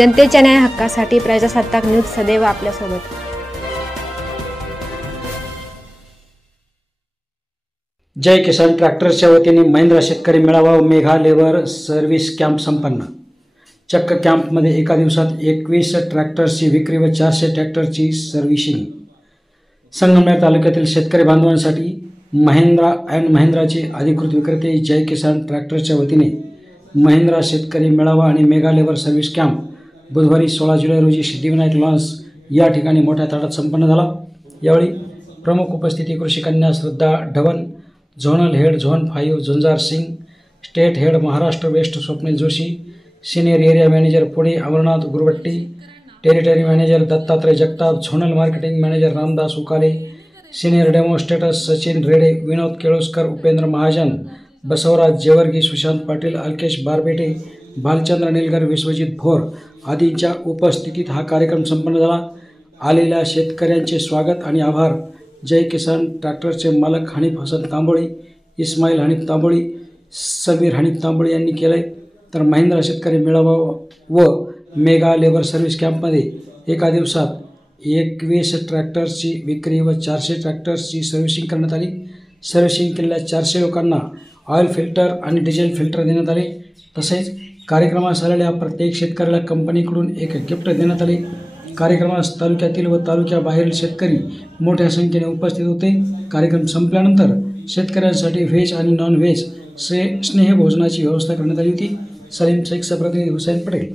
जनतेच्या न्याय हक्कासाठी प्रजासत्ताक न्यूज सदैव आपल्यासोबत। जय किसान ट्रॅक्टरच्या वतीने महिंद्रा शेतकरी मेळावा व मेघा लेबर सर्व्हिस कॅम्प संपन्न। चक्क कॅम्पमध्ये एका दिवसात 21 ट्रॅक्टर्सची विक्री व 400 ट्रॅक्टरची सर्व्हिसिंग। संगमनेर तालुक्यातील शेतकरी बांधवांसाठी महिंद्रा अँड महिंद्राचे अधिकृत विक्रेते जय किसान ट्रॅक्टरच्या वतीने महिंद्रा शेतकरी मेळावा आणि मेगा लेबर सर्व्हिस कॅम्प बुधवारी 16 जुलै रोजी सिद्धिविनायक लॉन्स या ठिकाणी मोठ्या थाटात संपन्न झाला। यावेळी प्रमुख उपस्थिती कृषी कन्या Shraddha Dhawan, zonal head zone 5 Jhunjar Singh, state head Maharashtra west Swapnil Joshi, senior area manager Pune Amarnath Guravatti, territory manager Dattatray Jagtap, zonal marketing manager Ramdas Ukale, senior demonstrators Sachin Rede, Vinod Keluskar, Upendra Mahajan, Basavaraj Jevargi, Sushant Patil, Alkesh Barpete, Bhalchandra निलगर, Vishwajit Bhor आदींच्या उपस्थितीत हा कार्यक्रम संपन्न झाला। आलेल्या शेतकऱ्यांचे स्वागत आणि आभार जय किसान ट्रॅक्टरचे मालक हनीफ हसन तांबोळी, इस्माईल हनीफ तांबोळी, समीर हनीफ तांबोळी यांनी केले। तर महिंद्रा शेतकरी मेळावा व मेगा लेबर सर्व्हिस कॅम्पमध्ये एका दिवसात 21 ट्रॅक्टर्सची विक्री व 400 ट्रॅक्टर्सची सर्व्हिसिंग करण्यात आली। सर्व्हिसिंग केलेल्या 400 लोकांना ऑइल फिल्टर आणि डिझेल फिल्टर देण्यात आले। तसेच कार्यक्रमास आलेल्या प्रत्येक शेतकऱ्याला कंपनीकडून एक गिफ्ट देण्यात आले। कार्यक्रमास तालुक्यातील व तालुक्याबाहेरील शेतकरी मोठ्या संख्येने उपस्थित होते। कार्यक्रम संपल्यानंतर शेतकऱ्यांसाठी व्हेज आणि नॉन व्हेज स्नेहभोजनाची व्यवस्था करण्यात आली होती। सलीम शेखचा प्रतिनिधी हुसैन पटेल।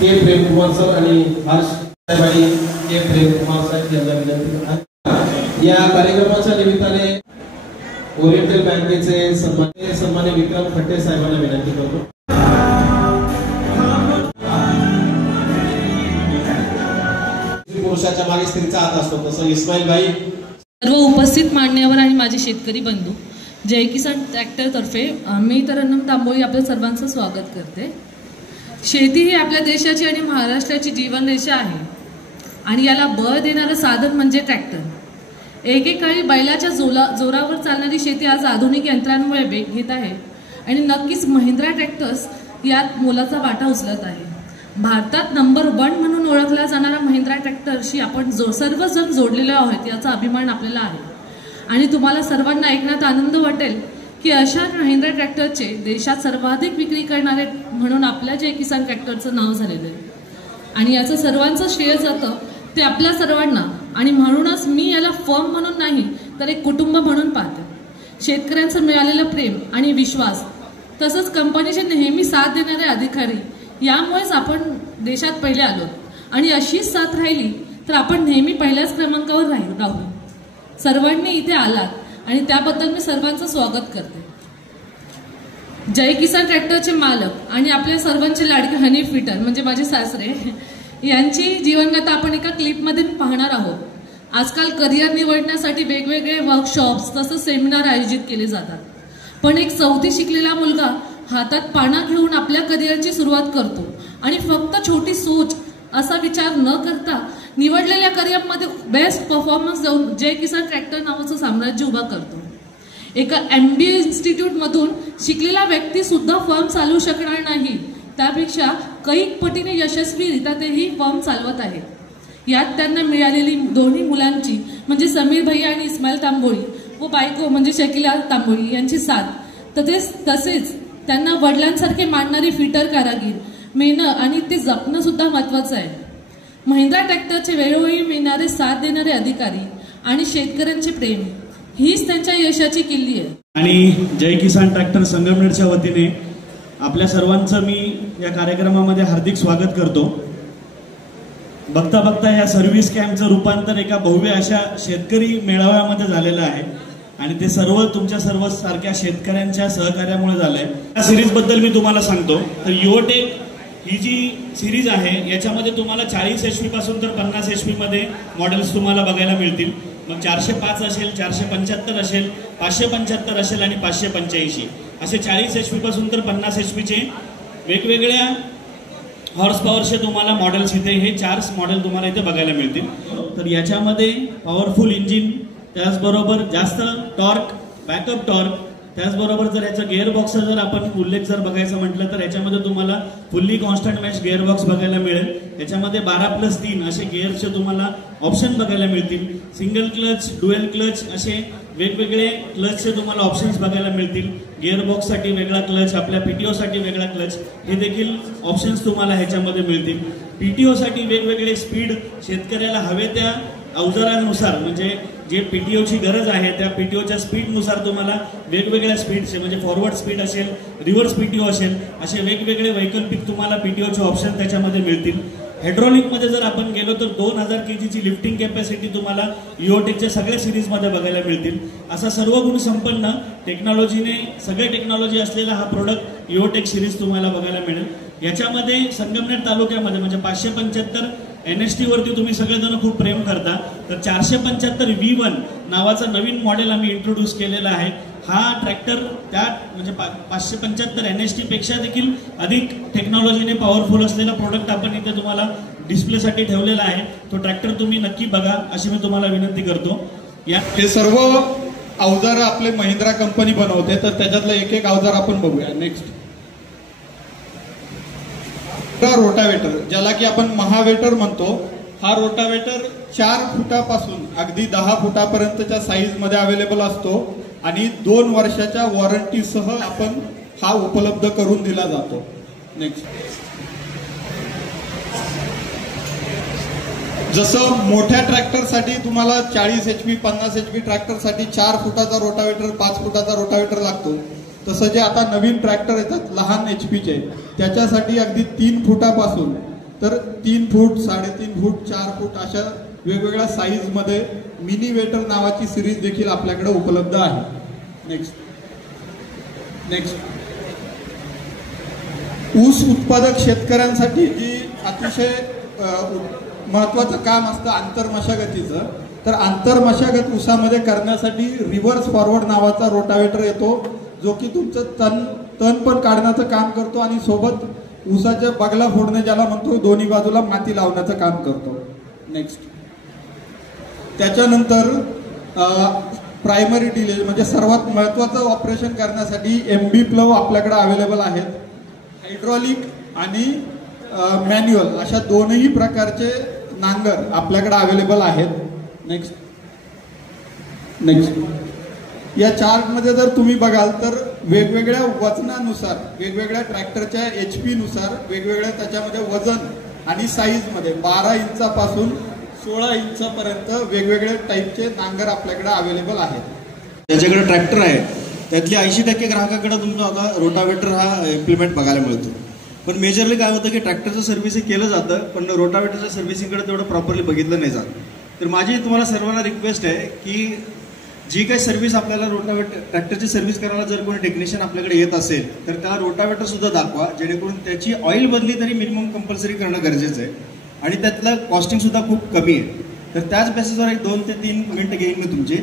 के प्रेम कुमार सर आणि हर्ष साहेबांनी के प्रेम कुमार साहेब यांना विनंती। या कार्यक्रमाच्या निमित्ताने ओरिएंटल बँकेचे सन्मान्य विक्रम खट्टे साहेबांना विनंती करतो। पुरुषाच्या मागे स्त्रीचा हात असतो तसं इस्माईल भाई। सर्व उपस्थित मान्यवर आणि माझे शेतकरी बंधू, जय किसान ट्रॅक्टर तर्फे मी तरन्नम तांबोळी आपल्या सर्वांचं स्वागत करते। शेती ही आपल्या देशाची आणि महाराष्ट्राची जीवनरेषा आहे आणि याला बळ देणारं साधन म्हणजे ट्रॅक्टर। एकेकाळी बैलाच्या जोरावर चालणारी शेती आज आधुनिक यंत्रांमुळे वेग घेत आहे आणि नक्कीच महिंद्रा ट्रॅक्टर्स यात मोलाचा वाटा उचलत आहे। भारतात नंबर 1 म्हणून ओळखला जाणारा महिंद्रा ट्रॅक्टरशी आपण सर्वजण जोडलेले आहोत याचा अभिमान आपल्याला आहे आणि तुम्हाला सर्वांना ऐकण्यात आनंद वाटेल की अशा महिंद्रा ट्रॅक्टरचे देशात सर्वाधिक विक्री करणारे म्हणून आपल्या जय किसान ट्रॅक्टरचं नाव झालेलं आहे आणि याचं सर्वांचं श्रेय जातं ते आपल्या सर्वांना आणि म्हणूनच मी याला फर्म म्हणून नाही तर एक कुटुंब म्हणून पाहते। शेतकऱ्यांचं मिळालेलं प्रेम आणि विश्वास तसंच कंपनीचे नेहमी साथ देणारे अधिकारी यामुळेच आपण देशात पहिले आलो आणि अशीच साथ राहिली तर आपण नेहमी पहिल्याच क्रमांकावर राहू। सर्वांनी इथे आलात आणि त्याबद्दल मी सर्वांचं स्वागत करते। जय किसान ट्रॅक्टरचे मालक आणि आपल्या सर्वांचे लाडके हनीफ फिटर म्हणजे माझे सासरे यांची जीवनगाथा आपण एका क्लिपमध्ये पाहणार आहोत। आजकाल करिअर निवडण्यासाठी वेगवेगळे वर्कशॉप्स तसंच सेमिनार आयोजित केले जातात, पण एक 4थी शिकलेला मुलगा हातात पाना घेऊन आपल्या करिअरची सुरुवात करतो आणि फक्त छोटी सोच असा विचार न करता निवडलेल्या करिअरमध्ये बेस्ट परफॉर्मन्स देऊन जय किसान ट्रॅक्टर नावाचं साम्राज्य उभा करतो। एका MBA इन्स्टिट्यूटमधून शिकलेला व्यक्ती सुद्धा फर्म चालवू शकणार नाही, त्यापेक्षा कैक पटीने यशस्वीरित्या तेही फर्म चालवत आहे। यात त्यांना मिळालेली दोन्ही मुलांची म्हणजे समीर भैया आणि इस्माईल तांबोळी व बायको म्हणजे शकिला तांबोळी यांची साथ तसेच त्यांना वडिलांसारखे मानणारी फिटर कारागीर मेहनत आणि ते जपणं सुद्धा महत्वाचं आहे। महिंद्रा ट्रॅक्टरचे वेळोवेळी मिळणारे साथ देणारे अधिकारी आणि शेतकऱ्यांचे प्रेम हीच त्यांच्या यशाची किल्ली आहे। आणि जय किसान ट्रॅक्टर संगमनेरच्या वतीने आपल्या सर्वांचं मी या कार्यक्रमामध्ये हार्दिक स्वागत करतो। बघता बघता या सर्व्हिस कॅम्पचं रूपांतर एका भव्य अशा शेतकरी मेळाव्यामध्ये झालेलं आहे आणि ते सर्व तुमच्या सर्व सारख्या शेतकऱ्यांच्या सहकार्यामुळे झालंय। या सिरीज बद्दल मी तुम्हाला सांगतो तर युवटेक ही जी सिरीज आहे याच्यामध्ये तुम्हाला 40 HP पासून तर 50 HP मध्ये मॉडेल्स तुम्हाला बघायला मिळतील। मग 405 असेल, 475 असेल, 575 असेल आणि 585 असे 40 HP पासून तर 50 HP चे वेगवेगळ्या हॉर्स पॉवरचे तुम्हाला मॉडेल्स इथे हे 4 मॉडेल तुम्हाला इथे बघायला मिळतील। तर याच्यामध्ये पॉवरफुल इंजिन, त्याचबरोबर जास्त टॉर्क, बॅकअप टॉर्क त्याचबरोबर जर याचा गिअरबॉक्सचा जर आपण उल्लेख जर बघायचं म्हटलं तर याच्यामध्ये तुम्हाला फुल्ली कॉन्स्टंट मॅच गिअरबॉक्स बघायला मिळेल. याच्यामध्ये 12+3 असे गिअरचे तुम्हाला ऑप्शन बघायला मिळतील. सिंगल क्लच, डुएल क्लच असे वेगवेगळे क्लचचे तुम्हाला ऑप्शन्स बघायला मिळतील. गिअरबॉक्ससाठी वेगळा क्लच, आपल्या पीटीओसाठी वेगळा क्लच, हे देखील ऑप्शन्स तुम्हाला ह्याच्यामध्ये मिळतील. पीटीओसाठी वेगवेगळे स्पीड शेतकऱ्याला हवे त्या अवजारानुसार, म्हणजे जे पीटीओची गरज आहे त्या पीटीओच्या स्पीडनुसार तुम्हाला वेगवेगळ्या स्पीडचे, म्हणजे फॉरवर्ड स्पीड असेल, रिव्हर्स पीटीओ असेल, असे वेगवेगळे वैकल्पिक तुम्हाला पीटीओचे ऑप्शन त्याच्यामध्ये मिळतील. हायड्रॉलिकमध्ये जर आपण गेलो तर 2000 kgची लिफ्टिंग कॅपॅसिटी तुम्हाला इओटेकच्या सगळ्या सिरीजमध्ये बघायला मिळतील. असा सर्व गुण संपन्न टेक्नॉलॉजीने, सगळे टेक्नॉलॉजी असलेला हा प्रोडक्ट इओटेक सिरीज तुम्हाला बघायला मिळेल. याच्यामध्ये संगमनेर तालुक्यामध्ये म्हणजे 575 NST वरती तुम्ही सगळेजण खूप प्रेम करता, तर 475 V1 नावाचा नवीन मॉडेल आम्ही इंट्रोड्यूस केलेला आहे. हा ट्रॅक्टर त्या म्हणजे 575 NST पेक्षा देखील अधिक टेक्नॉलॉजीने पॉवरफुल असलेला प्रोडक्ट आपण इथे तुम्हाला डिस्प्लेसाठी ठेवलेला आहे. तो ट्रॅक्टर तुम्ही नक्की बघा अशी मी तुम्हाला विनंती करतो. हे सर्व अवजार आपले महिंद्रा कंपनी बनवते, तर त्याच्यातलं एक एक अवजार आपण बघूया. नेक्स्ट रोटावेटर, ज्याला की आपण महावेटर म्हणतो. हा रोटावेटर 4 फुटापासून अगदी 10 फुटापर्यंतच्या साईज मध्ये अवेलेबल असतो आणि 2 वर्षाच्या वॉरंटीसह आपण हा उपलब्ध करून दिला जातो. नेक्स्ट, जसं मोठ्या ट्रॅक्टरसाठी तुम्हाला 40 HP 50 HP ट्रॅक्टरसाठी 4 फुटाचा रोटावेटर, 5 फुटाचा रोटावेटर लागतो, तसं जे आता नवीन ट्रॅक्टर येतात लहान HPचे, त्याच्यासाठी अगदी 3 फुटापासून तर 3 फूट, 3.5 फूट, 4 फूट अशा वेगवेगळ्या साईज मध्ये मिनी वेटर नावाची सिरीज देखील आपल्याकडे उपलब्ध आहे. नेक्स्ट, ऊस उत्पादक शेतकऱ्यांसाठी जी अतिशय महत्वाचं काम असतं आंतरमशागतीचं, तर आंतरमशागत ऊसामध्ये करण्यासाठी रिव्हर्स फॉरवर्ड नावाचा रोटावेटर येतो, जो की तुमचं तण पण काढण्याचं काम करतो आणि सोबत ऊसाच्या बगला फोडणे ज्याला म्हणतो, दोन्ही बाजूला माती लावण्याचं काम करतो. नेक्स्ट, त्याच्यानंतर प्रायमरी डिलेज म्हणजे सर्वात महत्वाचं ऑपरेशन करण्यासाठी MB प्लव आपल्याकडे अवेलेबल आहेत. हायड्रॉलिक आणि मॅन्युअल अशा दोनही प्रकारचे नांगर आपल्याकडे अवेलेबल आहेत. नेक्स्ट, या चार्टमध्ये जर तुम्ही बघाल तर वेगवेगळ्या वजनानुसार, वेगवेगळ्या ट्रॅक्टरच्या HP नुसार वेगवेगळ्या त्याच्यामध्ये वजन आणि साईजमध्ये 12 इंचापासून 16 इंचापर्यंत वेगवेगळ्या टाईपचे नांगर आपल्याकडे अवेलेबल आहेत. ज्याच्याकडे ट्रॅक्टर आहे त्यातली 80% ग्राहकाकडे तुमचा आता रोटावेटर हा इम्प्लिमेंट बघायला मिळतो. पण मेजरली काय होतं की ट्रॅक्टरचं सर्व्हिसिंग केलं जातं, पण रोटावेटरच्या सर्व्हिसिंगकडे तेवढं प्रॉपरली बघितलं नाही जात. तर माझी तुम्हाला सर्वांना रिक्वेस्ट आहे की जी काही सर्व्हिस आपल्याला रोटावेटर ट्रॅक्टरची सर्व्हिस करायला जर कोणी टेक्निशियन आपल्याकडे येत असेल तर त्याला रोटावेटर सुद्धा दाखवा, जेणेकरून त्याची ऑइल बदली तरी मिनिमम कंपल्सरी करणं गरजेचं आहे आणि त्यातलं कॉस्टिंग सुद्धा खूप कमी आहे. तर त्याच बेसिसवर एक 2 ते 3 मिनिटं घेईन मी तुमची.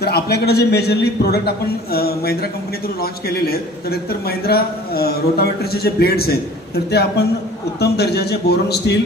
तर आपल्याकडे जे मेजरली प्रोडक्ट आपण महिंद्रा कंपनी थ्रू लॉन्च केलेले आहेत, तर महिंद्रा रोटावेटरचे जे ब्लेड्स आहेत तर ते आपण उत्तम दर्जाचे बोरॉन स्टील,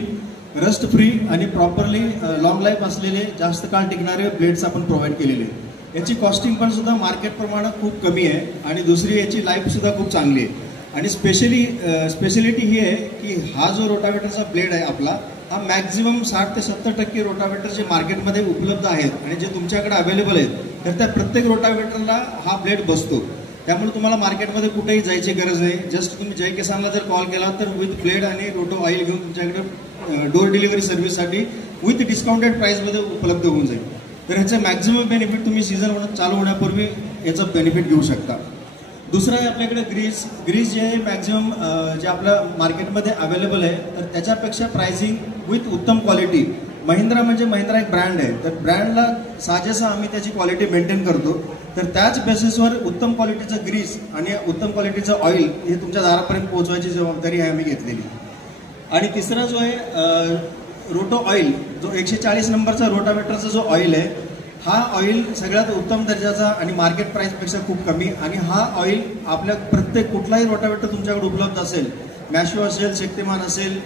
रस्ट फ्री आणि प्रॉपरली लॉंग लाईफ असलेले जास्त काळ टिकणारे ब्लेड्स आपण प्रोव्हाइड केलेले आहेत. याची कॉस्टिंग पण सुद्धा मार्केट प्रमाणे खूप कमी आहे आणि दुसरी याची लाईफ सुद्धा खूप चांगली आहे. आणि स्पेशलिटी ही आहे की हा जो रोटावेटरचा ब्लेड आहे आपला, हा मॅक्झिमम 60 ते 70% रोटावेटर जे मार्केटमध्ये उपलब्ध आहेत आणि जे तुमच्याकडे अवेलेबल आहेत, तर त्या प्रत्येक रोटावेटरला हा ब्लेड बसतो. त्यामुळे तुम्हाला मार्केटमध्ये कुठेही जायची गरज नाही. जस्ट तुम्ही जय किसानला जर कॉल केला तर विथ ब्लेड आणि रोटो ऑइल घेऊन तुमच्याकडे डोर डिलिव्हरी सर्व्हिससाठी विथ डिस्काउंटेड प्राइसमध्ये उपलब्ध होऊन जाईल. तर ह्याचं मॅक्झिमम बेनिफिट तुम्ही सीझन चालू होण्यापूर्वी याचं बेनिफिट घेऊ शकता. दुसरं आहे आपल्याकडे ग्रीस जे आहे मॅक्झिमम जे आपल्या मार्केटमध्ये अवेलेबल आहे, तर त्याच्यापेक्षा प्राइसिंग विथ उत्तम क्वालिटी. महिंद्रा म्हणजे महिंद्रा एक ब्रँड आहे, तर ब्रँडला साजेसा आम्ही त्याची क्वालिटी मेंटेन करतो. तर त्याच बेसिसवर उत्तम क्वालिटीचं ग्रीस आणि उत्तम क्वालिटीचं ऑइल हे तुमच्या दारापर्यंत पोहोचवायची जबाबदारी आहे आम्ही घेतलेली. आणि तिसरा जो आहे रोटो ऑइल, जो 140 नंबरचा रोटावेटरचा जो ऑइल आहे, हा ऑइल सगळ्यात उत्तम दर्जाचा आणि मार्केट प्राइसपेक्षा खूप कमी. आणि हा ऑइल आपल्या प्रत्येक कुठलाही रोटावेटर तुमच्याकडे उपलब्ध असेल, मॅशो असेल, शक्तिमान असेल,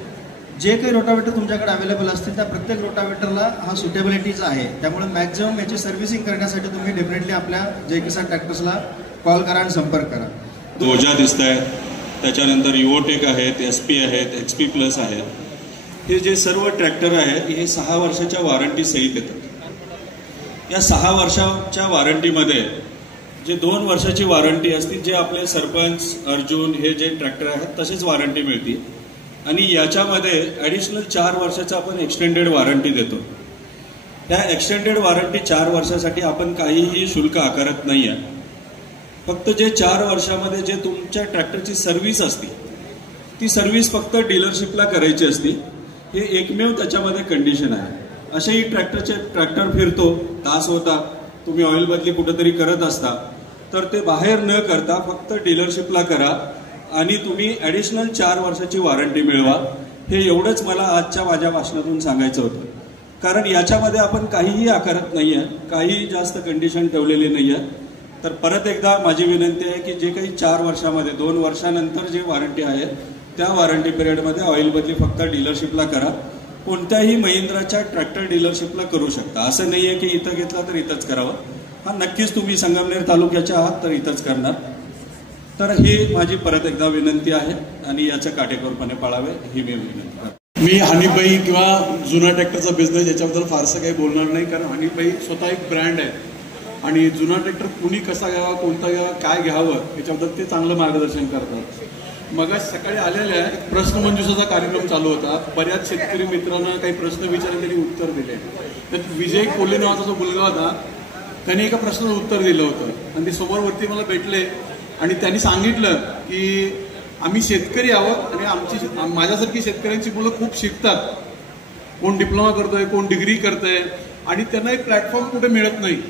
जे काही रोटावेटर तुमच्याकडे अवेलेबल असतील त्या प्रत्येक रोटावेटरला हा सुटेबिलिटीचा आहे. त्यामुळे मॅक्झिमम याची सर्व्हिसिंग करण्यासाठी तुम्ही डेफिनेटली आपल्या जय किसान ट्रॅक्टर्सला कॉल करा आणि संपर्क करा. दोजा दिसत आहेत, त्याच्यानंतर युओटेक आहेत, SP आहेत, XP प्लस आहेत. हे जे सर्व ट्रॅक्टर आहेत हे 6 वर्षाच्या वॉरंटी सहित येतात. या 6 वर्षाच्या वॉरंटीमध्ये जे 2 वर्षाची वॉरंटी असते, जे आपले सरपंच, अर्जुन हे जे ट्रॅक्टर आहेत तसेच वॉरंटी मिळते. आणि याच्यामध्ये ॲडिशनल 4 वर्षाचा आपण एक्सटेंडेड वॉरंटी देतो. त्या एक्सटेंडेड वॉरंटी 4 वर्षासाठी आपण काहीही शुल्क आकारत नाही आहे. फक्त जे 4 वर्षामध्ये जे तुमच्या ट्रॅक्टरची सर्व्हिस असते ती सर्व्हिस फक्त डीलरशिपला करायची असते. हे एकमेव त्याच्यामध्ये कंडिशन आहे. असेही ट्रॅक्टर फिरतो, तास होता, तुम्ही ऑइल बदली कुठेतरी करत असता, तर ते बाहेर न करता फक्त डीलरशिपला करा आणि तुम्ही ॲडिशनल 4 वर्षाची वॉरंटी मिळवा. हे एवढंच मला आजच्या माझ्या भाषणातून सांगायचं होतं. कारण याच्यामध्ये आपण काहीही आकारत नाही आहे, काही जास्त कंडिशन ठेवलेली नाही आहे. तर परत एकदा माझी विनंती आहे की जे काही 4 वर्षामध्ये 2 वर्षानंतर जे वॉरंटी आहे त्या वॉरंटी पिरियडमध्ये ऑइल बदली फक्त डीलरशिपला करा. कोणत्याही महिंद्राच्या ट्रॅक्टर डीलरशिपला करू शकता. असं नाही आहे की इथं घेतला तर इथंच करावं. हा नक्कीच तुम्ही संगमनेर तालुक्याच्या आहात तर इथंच करणार. तर ही माझी परत एकदा विनंती आहे आणि याचं काटेकोरपणे पाळावे ही मी विनंती करतो. मी हनीबाई किंवा जुना ट्रॅक्टरचा बिझनेस याच्याबद्दल फारसं काही बोलणार नाही, कारण हनीबाई स्वतः एक ब्रँड आहे आणि जुना ट्रॅक्टर कुणी कसा घ्यावा, कोणता घ्यावा, काय घ्यावं याच्याबद्दल ते चांगलं मार्गदर्शन करतात. मग सकाळी आलेल्या एक प्रश्नमंजुषाचा कार्यक्रम चालू होता. बऱ्याच शेतकरी मित्रांना काही प्रश्न विचारले, त्यांनी उत्तर दिले. तर विजय कोल्हे नावाचा जो मुलगा होता त्यांनी एका प्रश्नाचं उत्तर दिलं होतं आणि ते समोरवरती मला भेटले आणि त्यांनी सांगितलं की आम्ही शेतकरी आहोत आणि माझ्यासारखी शेतकऱ्यांची मुलं खूप शिकतात. कोण डिप्लोमा करतोय, कोण डिग्री करतोय आणि त्यांना एक प्लॅटफॉर्म कुठे मिळत नाही.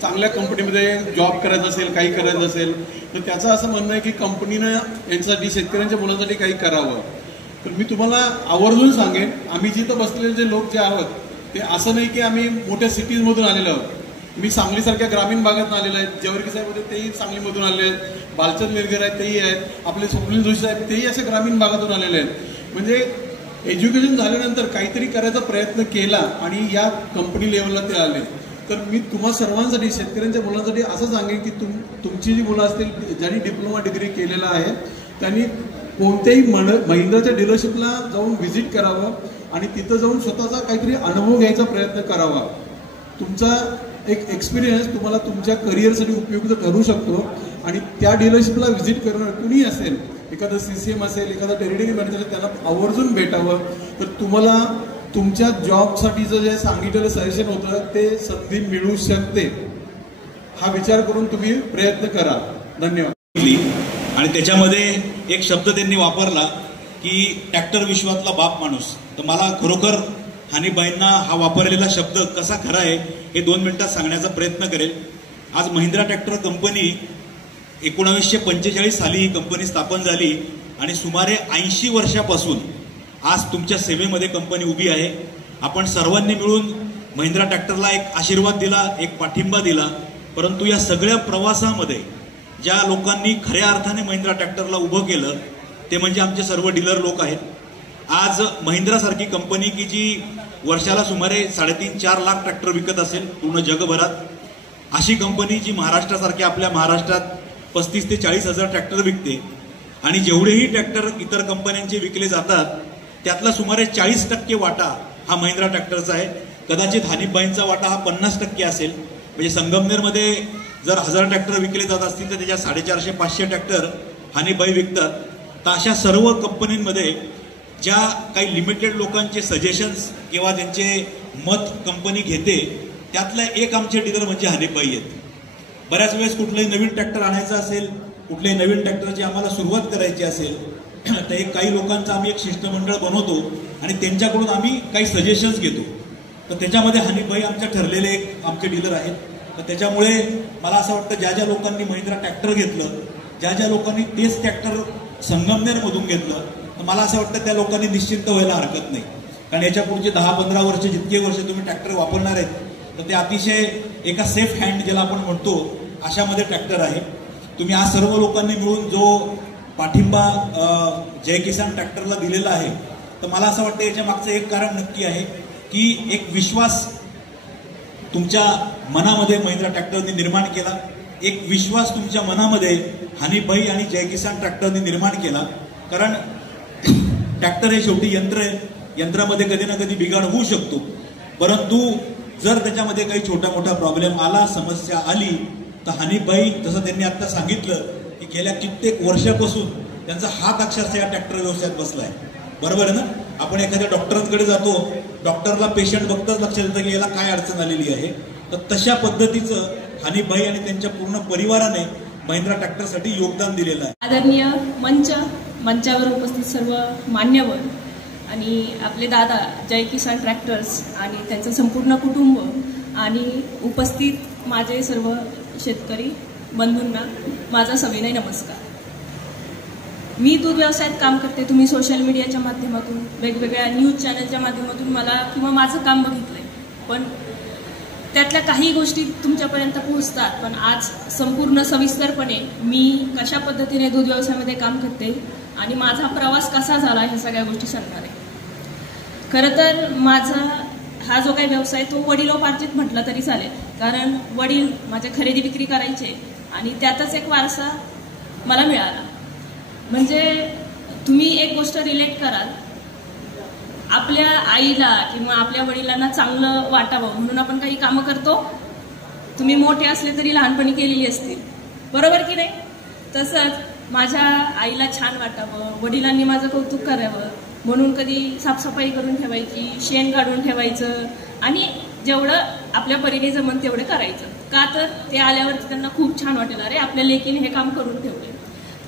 चांगल्या कंपनीमध्ये जॉब करायचा असेल, काही करायचं असेल तर त्याचं असं म्हणणं आहे की कंपनीनं यांच्यासाठी, शेतकऱ्यांच्या मुलांसाठी काही करावं. तर मी तुम्हाला आवर्जून सांगेन, आम्ही जिथं बसलेले जे लोक जे आहोत ते असं नाही की आम्ही मोठ्या सिटीजमधून आलेलो आहोत. मी सांगलीसारख्या ग्रामीण भागात आलेलो आहे. जेवर्गी साहेब होते तेही सांगलीमधून आलेले आहेत, बालचंद मिरगर आहेत तेही आहेत, आपले स्वप्नील जोशी साहेब तेही अशा ग्रामीण भागातून आलेले आहेत. म्हणजे एज्युकेशन झाल्यानंतर काहीतरी करायचा प्रयत्न केला आणि या कंपनी लेवलला ते आले. तर मी तुम्हा सर्वांसाठी, शेतकऱ्यांच्या मुलांसाठी असं सांगेन की तुमची जी मुलं असतील ज्यांनी डिप्लोमा डिग्री केलेला आहे त्यांनी कोणत्याही महिंद्राच्या डीलरशिपला जाऊन व्हिजिट करावं आणि तिथं जाऊन स्वतःचा काहीतरी अनुभव घ्यायचा प्रयत्न करावा. तुमचा एक एक्सपिरियन्स तुम्हाला तुमच्या करिअरसाठी उपयुक्त ठरू शकतो आणि त्या डीलरशिपला व्हिजिट करणं कुणी असेल, एखादं CCM असेल, एखादा टेरिटरी मॅनेजर, त्यांना आवर्जून भेटावं. तर तुम्हाला तुमच्या जॉबसाठीचं जे सांगितलेलं सजेशन होतं ते संधी मिळू शकते. हा विचार करून तुम्ही प्रयत्न करा. धन्यवाद. आणि त्याच्यामध्ये एक शब्द त्यांनी वापरला की ट्रॅक्टर विश्वातला बाप माणूस. तर मला खरोखर हनीबाईंना हा वापरलेला शब्द कसा खरा आहे हे 2 मिनिटात सांगण्याचा प्रयत्न करेल. आज महिंद्रा ट्रॅक्टर कंपनी 1945 साली ही कंपनी स्थापन झाली आणि सुमारे 80 वर्षापासून आज तुमच्या सेवेमध्ये कंपनी उभी आहे. आपण सर्वांनी मिळून महिंद्रा ट्रॅक्टरला एक आशीर्वाद दिला, एक पाठिंबा दिला. परंतु या सगळ्या प्रवासामध्ये ज्या लोकांनी खऱ्या अर्थाने महिंद्रा ट्रॅक्टरला उभं केलं ते म्हणजे आमचे सर्व डीलर लोक आहेत. आज महिंद्रासारखी कंपनी की जी वर्षाला सुमारे 3.5-4 लाख ट्रॅक्टर विकत असेल पूर्ण जगभरात, अशी कंपनी जी महाराष्ट्रासारख्या आपल्या महाराष्ट्रात 35 ते 40 हजार ट्रॅक्टर विकते आणि जेवढेही ट्रॅक्टर इतर कंपन्यांचे विकले जातात त्यातला सुमारे 40% वाटा हा महिंद्रा ट्रॅक्टरचा आहे. कदाचित हनीबाईंचा वाटा हा 50% असेल. म्हणजे संगमनेरमध्ये जर 1000 ट्रॅक्टर विकले जात असतील तर त्याच्या 450-500 ट्रॅक्टर हनीबाई विकतात. तर अशा सर्व कंपनींमध्ये ज्या काही लिमिटेड लोकांचे सजेशन्स किंवा त्यांचे मत कंपनी घेते त्यातला एक आमचे डीलर म्हणजे हनीबाई आहेत. बऱ्याच वेळेस कुठलंही नवीन ट्रॅक्टर आणायचं असेल, कुठल्याही नवीन ट्रॅक्टरची आम्हाला सुरुवात करायची असेल तर काही लोकांचं आम्ही एक शिष्टमंडळ बनवतो आणि त्यांच्याकडून आम्ही काही सजेशन्स घेतो. तर त्याच्यामध्ये हनीबाई आमच्या ठरलेले एक आमचे डीलर आहेत. तर त्याच्यामुळे मला असं वाटतं ज्या ज्या लोकांनी महिंद्रा ट्रॅक्टर घेतलं, ज्या ज्या लोकांनी तेच ट्रॅक्टर संगमनेरमधून घेतलं, तर मला असं वाटतं त्या लोकांनी निश्चिंत व्हायला हरकत नाही. कारण याच्या पुढचे 10-15 वर्ष जितके वर्ष तुम्ही ट्रॅक्टर वापरणार आहेत तर ते अतिशय एका सेफ हँड ज्याला आपण म्हणतो अशामध्ये ट्रॅक्टर आहे. तुम्ही आज सर्व लोकांनी मिळून जो पाठिंबा जय किसान ट्रॅक्टरला दिलेला आहे तर मला असं वाटतं याच्या मागचं एक कारण नक्की आहे की एक विश्वास तुमच्या मनामध्ये महिंद्रा ट्रॅक्टरने निर्माण केला. एक विश्वास तुमच्या मनामध्ये हानीभाई आणि जय किसान ट्रॅक्टरने निर्माण केला. कारण ट्रॅक्टर हे शेवटी यंत्र आहे, यंत्रामध्ये कधी ना कधी बिघाड होऊ शकतो. परंतु जर त्याच्यामध्ये काही छोटा मोठा प्रॉब्लेम आला, समस्या आली, तर हानीभाई जसं त्यांनी आता सांगितलं की गेल्या कित्येक वर्षापासून त्यांचा हात अक्षरशः या ट्रॅक्टर व्यवसायात बसलाय. बरोबर आहे ना? आपण एखाद्या डॉक्टरांकडे जातो, डॉक्टरला पेशंट बघताच लक्षात येतं की याला काय अडचण आलेली आहे. तर तशा पद्धतीचं हानीभाई आणि त्यांच्या पूर्ण परिवाराने महिंद्रा ट्रॅक्टरसाठी योगदान दिलेलं आहे. आदरणीय मंचावर उपस्थित सर्व मान्यवर आणि आपले दादा जय किसान ट्रॅक्टर्स आणि त्यांचं संपूर्ण कुटुंब आणि उपस्थित माझे सर्व शेतकरी बंधूंना माझा सविनय नमस्कार. मी दूध व्यवसायात काम करते. तुम्ही सोशल मीडियाच्या माध्यमातून, वेगवेगळ्या न्यूज चॅनलच्या माध्यमातून मला किंवा माझं काम बघितलंय, पण त्यातल्या काही गोष्टी तुमच्यापर्यंत पोहोचतात. पण आज संपूर्ण सविस्तरपणे मी कशा पद्धतीने दूध व्यवसायामध्ये काम करते आणि माझा प्रवास कसा झाला ह्या सगळ्या गोष्टी सांगणार आहे. खरं तर माझा हा जो काही व्यवसाय तो वडिलोपार्जित म्हटला तरी चालेल. कारण वडील माझे खरेदी विक्री करायचे आणि त्यातच एक वारसा मला मिळाला. म्हणजे तुम्ही एक गोष्ट रिलेट कराल, आपल्या आईला किंवा आपल्या वडिलांना चांगलं वाटावं म्हणून आपण काही कामं करतो. तुम्ही मोठे असले तरी लहानपणी केलेली असतील, बरोबर की नाही? तसंच माझ्या आईला छान वाटावं, वडिलांनी माझं कौतुक करावं म्हणून कधी साफसफाई करून ठेवायची, शेण काढून ठेवायचं आणि जेवढं आपल्या परीने जमन तेवढं करायचं. का तर ते आल्यावरती त्यांना खूप छान वाटेल, अरे आपल्या लेकीने हे काम करून ठेवले.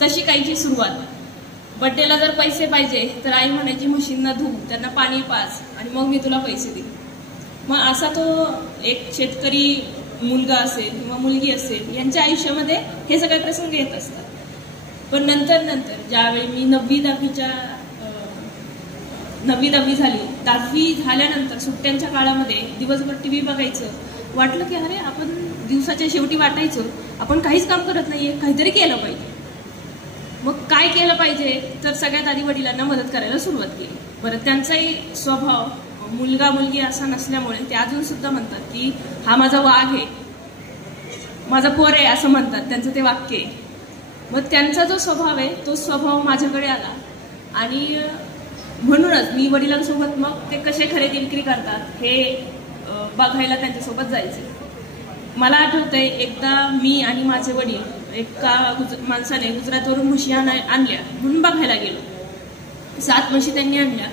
तशी काहीची सुरुवात. बड्डेला जर पैसे पाहिजे तर आई म्हणायची मशीनना धू, त्यांना पाणी पाच आणि मग मी तुला पैसे देईन. मग असा तो एक शेतकरी मुलगा असेल किंवा मुलगी असेल यांच्या आयुष्यामध्ये हे सगळे प्रसंग येत असतात. पण नंतर ज्यावेळी मी 9वी झाली, 10वी झाल्यानंतर सुट्ट्यांच्या काळामध्ये दिवसभर टीव्ही बघायचं, वाटलं की अरे आपण दिवसाच्या शेवटी वाटायचं आपण काहीच काम करत नाहीये, काहीतरी केलं पाहिजे. मग काय केलं पाहिजे तर सगळ्यात आधी वडिलांना मदत करायला सुरुवात केली. बरं, त्यांचाही स्वभाव मुलगा मुलगी असा नसल्यामुळे ते अजून सुद्धा म्हणतात की हा माझा वाघ आहे, माझा पोर आहे असं म्हणतात, त्यांचं ते वाक्य आहे. मग त्यांचा जो स्वभाव आहे तो स्वभाव माझ्याकडे आला आणि म्हणूनच मी वडिलांसोबत मग ते कसे खरेदी विक्री करतात हे बघायला त्यांच्यासोबत जायचे. मला आठवतंय एकदा मी आणि माझे वडील एका माणसाने गुजरातवरून म्हशी आणल्या म्हणून बघायला गेलो. 7 म्हशी त्यांनी आणल्या.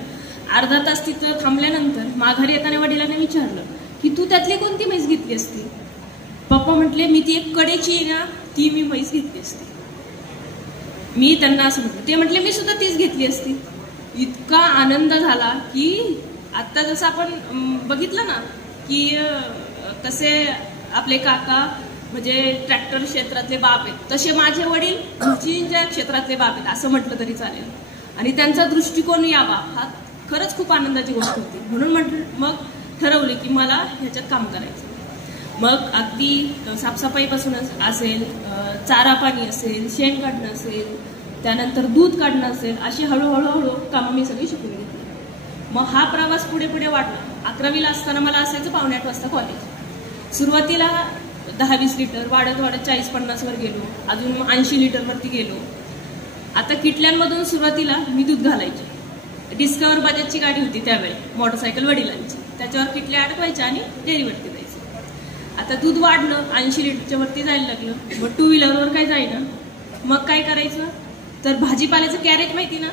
अर्धा तास तिथं थांबल्यानंतर माघारी येताना वडिलांना विचारलं की तू त्यातली कोणती म्हैस घेतली असती? पप्पा म्हटले मी ती एक कडेची ना ती मी म्हैस घेतली असती. मी त्यांना असं म्हटलं, ते म्हटले मी सुद्धा तीच घेतली असती. इतका आनंद झाला की आता जसं आपण बघितलं ना की कसे आपले काका म्हणजे ट्रॅक्टर क्षेत्रातले बाप आहेत, तसे माझे वडील म्हशींच्या क्षेत्रातले बाप आहेत असं म्हटलं तरी चालेल. आणि त्यांचा दृष्टिकोन यावा हा खरंच खूप आनंदाची गोष्ट होती. म्हणून मग ठरवले की मला ह्याच्यात काम करायचं. मग अगदी साफसफाईपासूनच असेल, चारा पाणी असेल, शेण काढणं असेल, त्यानंतर दूध काढणं असेल, अशी हळूहळू कामं मी सगळी शिकून घेतली. मग हा प्रवास पुढे वाढला. 11वीला असताना मला असायचं 7:45 वाजता कॉलेज. सुरुवातीला 10-20 लिटर वाढत 40-50 वर गेलो, अजून 80 लिटरवरती गेलो. आता किटल्यांमधून सुरुवातीला मी दूध घालायचे. डिस्कवर बजाजची गाडी होती त्यावेळी, मोटरसायकल वडिलांची, त्याच्यावर किटल्या अडकवायच्या आणि डेअरीवरती जायचं. आता दूध वाढलं, 80 लिटरच्या वरती जायला लागलं. मग 2 व्हीलरवर काय जाईना. मग काय करायचं तर भाजीपाल्याचं कॅरेज माहिती ना,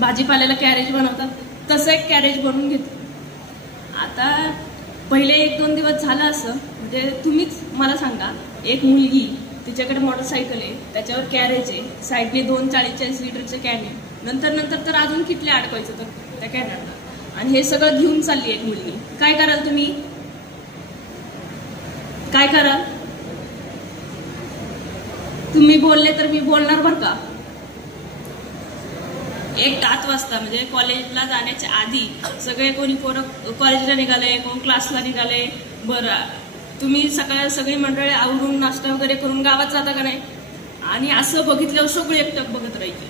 भाजीपाल्याला कॅरेज बनवतात तसं एक कॅरेज बनवून घेतलं. आता पहिले 1-2 दिवस झालं असं, म्हणजे तुम्हीच मला सांगा, एक मुलगी तिच्याकडे मोटरसायकल आहे, त्याच्यावर कॅरेज आहे, साईडने 2 40-40 लिटरचे कॅन आहे, नंतर तर अजून किटल्या अडकवायचं तर त्या कॅनला, आणि हे सगळं घेऊन चालली एक मुलगी. काय कराल तुम्ही? काय कराल तुम्ही? बोलले तर मी बोलणार बरं का. 1-8 वाजता म्हणजे कॉलेजला जाण्याच्या आधी सगळे कोणी पोरं कॉलेजला निघाले, कोण क्लासला निघाले. बरं, तुम्ही सगळी मंडळी आवरून नाश्ता वगैरे करून गावात जाता का नाही? आणि असं बघितल्यावर सगळे एकटक बघत राहायचे.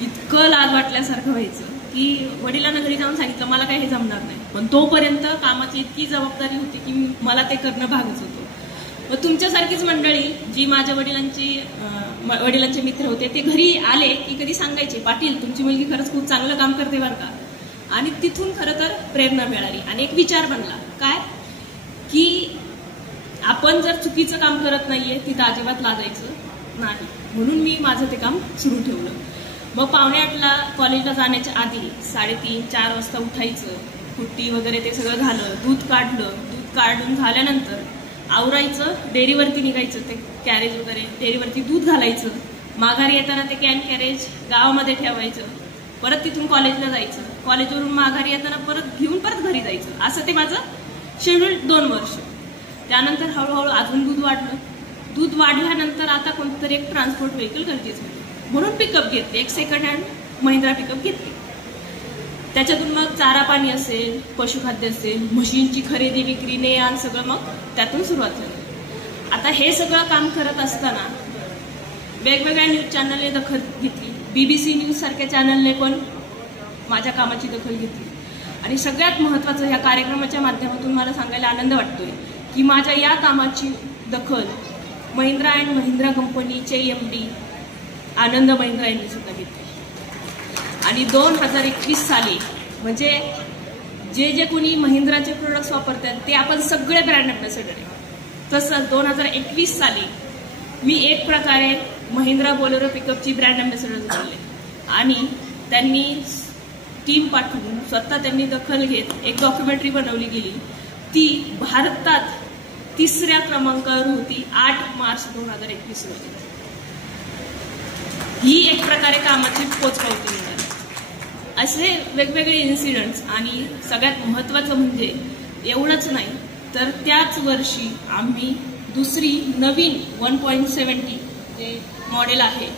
इतकं लाज वाटल्यासारखं व्हायचं की वडिलांना घरी जाऊन सांगितलं मला काही हे जमणार नाही. पण तोपर्यंत कामाची इतकी जबाबदारी होती की मला ते करणं भागच होतं. मग तुमच्यासारखीच मंडळी जी माझ्या वडिलांचे मित्र होते ते घरी आले की कधी सांगायचे, पाटील तुमची मुलगी खरंच खूप चांगलं काम करते बरं का. आणि तिथून खरं तर प्रेरणा मिळाली आणि एक विचार बनला काय की आपण जर चुकीचं काम करत नाहीये तिथं अजिबात लाजायचं नाही. म्हणून मी माझं ते काम सुरू ठेवलं. मग 7:45ला कॉलेजला जाण्याच्या आधी 3:30-4 वाजता उठायचं, कुट्टी वगैरे ते सगळं झालं, दूध काढून झाल्यानंतर आवरायचं, डेअरीवरती निघायचं, ते कॅरेज वगैरे डेअरीवरती दूध घालायचं, माघारी येताना ते कॅरेज गावामध्ये ठेवायचं, परत तिथून कॉलेजला जायचं, कॉलेजवरून माघारी येताना परत घेऊन परत घरी जायचं. असं ते माझं शेड्यूल 2 वर्ष. त्यानंतर हळूहळू अजून दूध वाढल्यानंतर आता कोणतरी एक ट्रान्सपोर्ट व्हेकल गरजेचं होतं म्हणून पिकअप घेतली, एक सेकंड हँड महिंद्रा पिकअप घेतली. त्याच्यातून मग चारा पाणी असेल, पशुखाद्य असेल, म्हशींची खरेदी विक्री ने आण सगळं मग त्यातून सुरुवात झाली. आता हे सगळं काम करत असताना वेगवेगळ्या न्यूज चॅनलने दखल घेतली. BBC न्यूज सारख्या चॅनलने पण माझ्या कामाची दखल घेतली. आणि सगळ्यात महत्त्वाचं ह्या कार्यक्रमाच्या माध्यमातून मला सांगायला आनंद वाटतोय की माझ्या या कामाची दखल महिंद्रा अँड महिंद्रा कंपनीचे MD आनंद महिंद्रा यांनी सुद्धा घेतली. आणि 2021 साली म्हणजे जे कोणी महिंद्राचे प्रोडक्ट्स वापरतात ते आपण सगळे ब्रँड अँबॅसेडर आहे. तसंच 2021 साली मी एक प्रकारे महिंद्रा बोलेरो पिकअपची ब्रँड अँबॅसेडर झाले. आणि त्यांनी टीम पाठवून स्वतः त्यांनी दखल घेत एक डॉक्युमेंटरी बनवली गेली. ती भारतात 3ऱ्या क्रमांकावर होती 8 मार्च 2021 रोजी. ही एक प्रकारे कामाची पोचपावती मिळाली. असे वेगवेगळे इन्सिडेंट्स. आणि सगळ्यात महत्त्वाचं म्हणजे एवढंच नाही तर त्याच वर्षी आम्ही दुसरी नवीन 1.70 जे मॉडेल आहे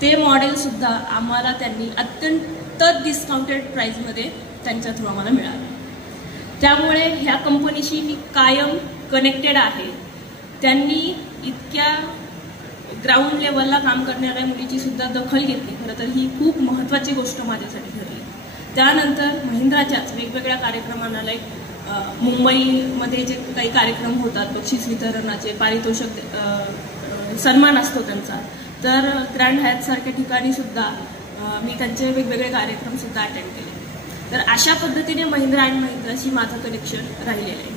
ते मॉडेल सुद्धा आम्हाला त्यांनी अत्यंत डिस्काउंटेड प्राइसमध्ये त्यांच्या थ्रू आम्हाला मिळालं. त्यामुळे ह्या कंपनीशी मी कायम कनेक्टेड आहे. त्यांनी इतक्या ग्राउंड लेवलला काम करणाऱ्या मुलीची सुद्धा दखल घेतली. खरं तर ही खूप महत्त्वाची गोष्ट माझ्यासाठी ठरली. त्यानंतर महिंद्राच्याच वेगवेगळ्या कार्यक्रमांना लाईक मुंबईमध्ये जे काही कार्यक्रम होतात, बक्षीस वितरणाचे, पारितोषिक सन्मान असतो त्यांचा, तर ग्रँड हयात सारख्या ठिकाणी सुद्धा मी त्यांचे वेगवेगळे कार्यक्रम सुद्धा अटेंड केले. तर अशा पद्धतीने महिंद्रा आणि महिंद्राशी माझं कनेक्शन राहिलेलं आहे.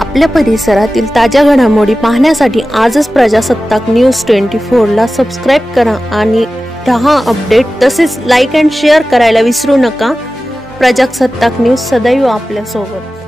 आपल्या परिसरातील ताज्या घडामोडी पाहण्यासाठी आजच प्रजासत्ताक न्यूज 24ला सबस्क्राईब करा आणि 10 अपडेट तसेच लाईक अँड शेअर करायला विसरू नका. प्रजासत्ताक न्यूज सदैव आपल्यासोबत.